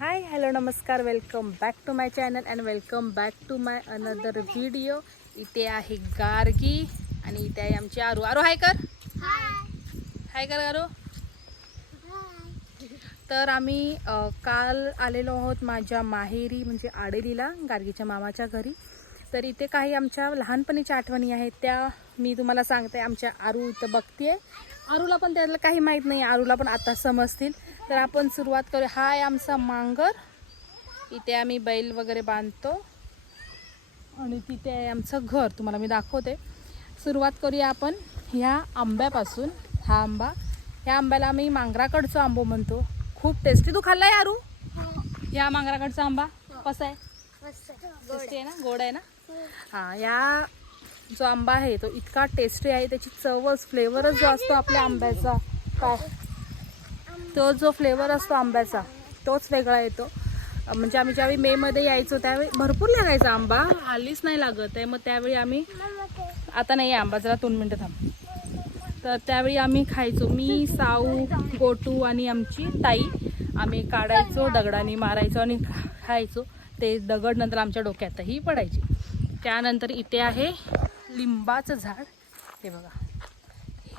हाय hello नमस्कार welcome back to my channel and welcome back to my another video इथे आहे गार्गी आणि इथे आहे आमची आरू. आरू हाय कर. हाय कर आरू. तर आम्ही काल आलेलो आहोत माझ्या माहेरी म्हणजे आडेलीला गार्गीच्या मामाच्या घरी. तर इथे काही आमच्या लहानपणीच्या आठवणी आहेत त्या मी तुम्हाला सांगते. आमच्या आरू इथं बघतीये. आरूला पण त्यातलं काही माहीत नाही. आरूला पण आता समजतील. तर आपण सुरुवात करूया हा आहे आमचा मांगर. इथे आम्ही बैल वगैरे बांधतो. आणि तिथे आहे आमचं घर. तुम्हाला मी दाखवते. सुरुवात करूया आपण ह्या आंब्यापासून. हा आंबा. ह्या आंब्याला आम्ही मांगराकडचं आंबो म्हणतो. खूप टेस्टी तू खाल्ला यारू? ह्या मांगराकडचा आंबा. कसा आहे? टेस्टी आहे ना? गोड आहे ना? हा या जो आंबा आहे तो इतका टेस्टी आहे. त्याची चवच फ्लेवरच जो असतो आपल्या आंब्याचा. काय? तो जो फ्लेवर असतो आंब्याचा तोच वेगळा येतो. म्हणजे आम्ही ज्यावेळी मेमध्ये यायचो त्यावेळी भरपूर लागायचा आंबा. आलीच नाही लागत आहे. मग त्यावेळी आम्ही आता नाही आहे आंबा जरा दोन मिनटं थांब. तर त्यावेळी आम्ही खायचो. मी साऊ गोटू आणि आमची ताई. आम्ही काढायचो दगडाने मारायचो आणि खा- खायचो. ते दगड नंतर आमच्या डोक्यातही पडायचे. त्यानंतर इथे आहे लिंबाचं झाड. हे बघा.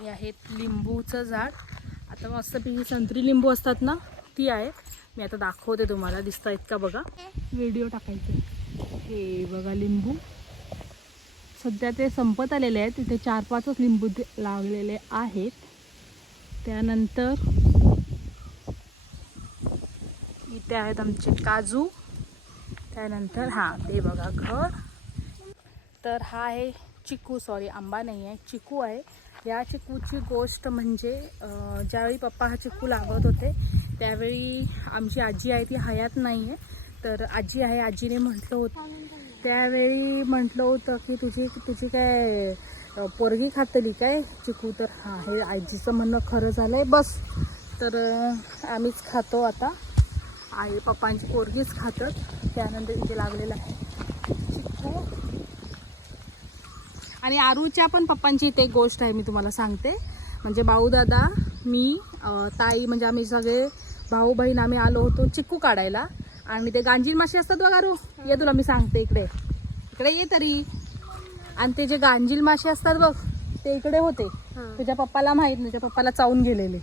हे आहेत लिंबूचं झाड. आता मस्तपैकी संत्री लिंबू असतात ना ती आहे. मी आता दाखवते तुम्हाला दिसत आहेत का बघा. व्हिडिओ टाकायचे. हे बघा लिंबू. सध्या ते संपत आलेले आहेत. तिथे चार पाचच लिंबू ते लावलेले आहेत. त्यानंतर इथे आहेत आमचे काजू. त्यानंतर हां ते बघा घर. तर हा आहे चिकू सॉरी आंबा नाही आहे चिकू आहे. या चिकूची गोष्ट म्हणजे ज्यावेळी पप्पा हा चिकू लागत होते त्यावेळी आमची आजी आहे ती हयात नाही आहे तर आजी आहे आजीने म्हटलं होतं त्यावेळी म्हटलं होतं की तुझी तुझी काय पोरगी खातली काय चिकू? तर हां हे आजीचं म्हणणं खरं झालं आहे बस. तर आम्हीच खातो आता. आई पप्पांची पोरगीच खातात. त्यानंतर इथे लागलेलं आहे चिकू. आणि आरूच्या पण पप्पांची इथे एक गोष्ट आहे मी तुम्हाला सांगते. म्हणजे भाऊ दादा मी ताई म्हणजे आम्ही सगळे भाऊ बहीण आम्ही आलो होतो चिक्कू काढायला. आणि ते गांजीर मासे असतात बघ आरू ये तुला मी सांगते इकडे. इकडे ये तरी. आणि ते जे गांजील मासे असतात बघ ते इकडे होते. तुझ्या पप्पाला माहीत नाही त्या पप्पाला चावून गेलेले.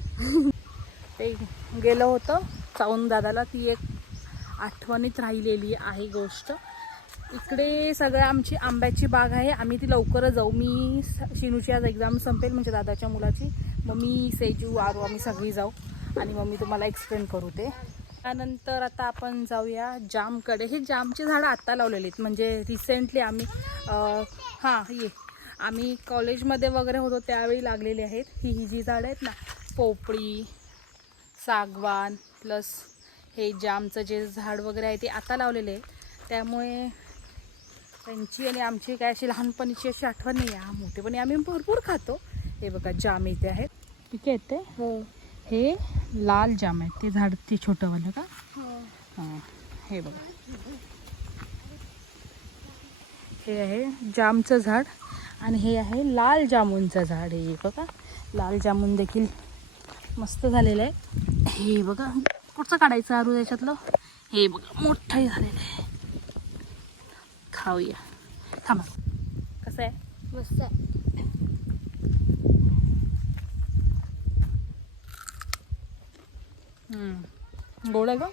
ते गेलं होतं. चावून दादाला ती एक आठवणीत राहिलेली आहे गोष्ट. इकडे सगळं आमची आंब्याची बाग आहे. आम्ही ती लवकरच जाऊ. मी स- शिनूची आज एक्झाम संपेल म्हणजे दादाच्या मुलाची. मग मी सेजू आरू आम्ही सगळी जाऊ. आणि मग मी तुम्हाला एक्सप्लेन करू ते. त्यानंतर आता आपण जाऊया जामकडे. हे जामची झाडं आत्ता लावलेली आहेत म्हणजे रिसेंटली आम्ही हां ये. आम्ही कॉलेजमध्ये वगैरे होतो त्यावेळी लागलेली आहेत. ही ही जी झाडं आहेत ना पोपळी सागवान प्लस हे जामचं जे झाड वगैरे आहे ते आता लावलेले आहे त्यामुळे त्यांची आणि आमची काय अशी लहानपणीची अशी आठवण नाही आहे. मोठेपणी आम्ही भरपूर खातो. हे बघा जाम इथे आहेत. ठीक आहे ते हे लाल जाम आहे ते झाड ते छोटंवालं का? हां. हे बघा. हे आहे जामचं झाड आणि हे आहे लाल जामुनचं झाड. हे बघा लाल जामुन देखील मस्त झालेलं आहे. हे बघा कुठचं काढायचं आरू त्याच्यातलं हे बघा मोठंही झालेलं आहे. खाऊया. थांबा. कसं आहे? मस्त हम्म. गोड आहे का?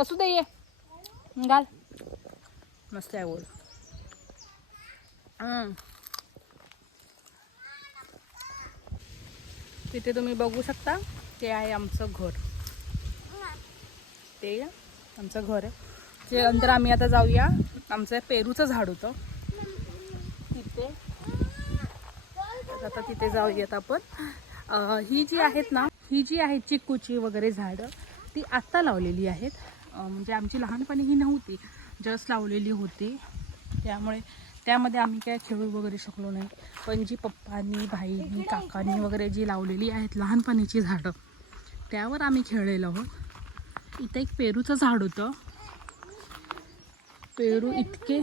असू दे ये. घाल. मस्त आहे गोड. तिथे तुम्ही बघू शकता ते आहे आमचं घर. ते आमचं घर आहे. ते नंतर आम्ही आता जाऊया आमचं पेरूचं झाड होतं. तिथे. आता तिथे जाऊयात आपण. ही जी आहेत ना ही जी आहे चिक्कूची वगैरे झाडं ती आत्ता लावलेली आहेत. म्हणजे आमची लहानपणी ही नव्हती जस्ट लावलेली होती. त्यामुळे त्यामध्ये आम्ही काय खेळू वगैरे शकलो नाही. पण जी पप्पांनी भाईनी काकांनी वगैरे जी लावलेली आहेत लहानपणीची झाडं त्यावर आम्ही खेळलेलो आहोत. इथं एक पेरूचं झाड होतं. पेरू इतके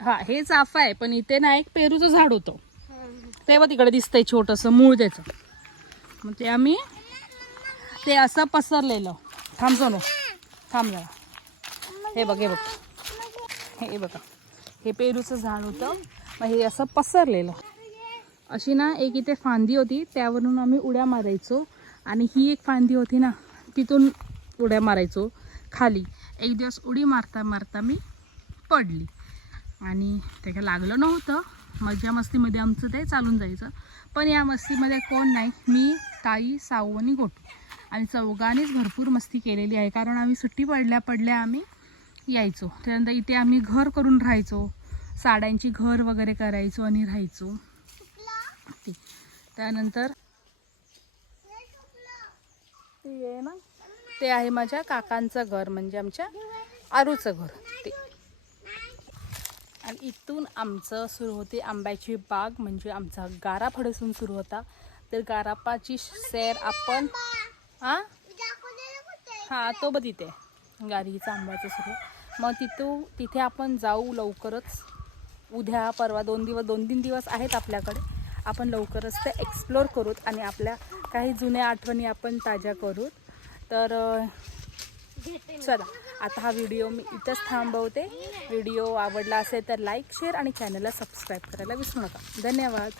हा हे चाफा आहे पण इथे ना एक पेरूचं झाड होतं. तेव्हा तिकडे दिसतंय छोटंसं मूळ त्याचं. मग ते आम्ही ते असं पसरलेलं. थांबतो ना थांब जरा. हे बघ हे बघ. हे बघा. हे पेरूचं झाड होतं. मग हे असं पसरलेलं. अशी ना एक इथे फांदी होती त्यावरून आम्ही उड्या मारायचो. आणि ही एक फांदी होती ना तिथून उड्या मारायचो खाली. एक दिवस उडी मारता मारता मी पडली. आणि ते काय लागलं नव्हतं. मजा मस्तीमध्ये आमचं ते चालून जायचं. पण या मस्तीमध्ये कोण नाही. मी ताई साऊ आणि गोटू आणि चौघांनीच भरपूर मस्ती केलेली आहे. कारण आम्ही सुट्टी पडल्या पडल्या आम्ही यायचो. त्यानंतर इथे आम्ही घर करून राहायचो. साड्यांची घर वगैरे करायचो आणि राहायचो. त्यानंतर ते आहे ना. ते आहे माझ्या काकांचं घर म्हणजे आमच्या आरूचं घर. ते. आणि इथून आमचं सुरू होते आंब्याची बाग म्हणजे आमचा गारा फडसून सुरू होता. तर गारापाची सैर आपण हां हां तो बघ तिथे गारीचा आंब्याचं सुरू. मग तिथू तिथे आपण जाऊ लवकरच. उद्या परवा दोन दिवस दोन तीन दिवस आहेत आपल्याकडे. आपण लवकरच ते एक्सप्लोर करूत आणि आपल्या काही जुन्या आठवणी आपण ताज्या करूत. तर चला आता हा व्हिडिओ मी इथंच थांबवते. व्हिडिओ आवडला असेल तर लाईक शेअर आणि चॅनलला सबस्क्राईब करायला विसरू नका. धन्यवाद.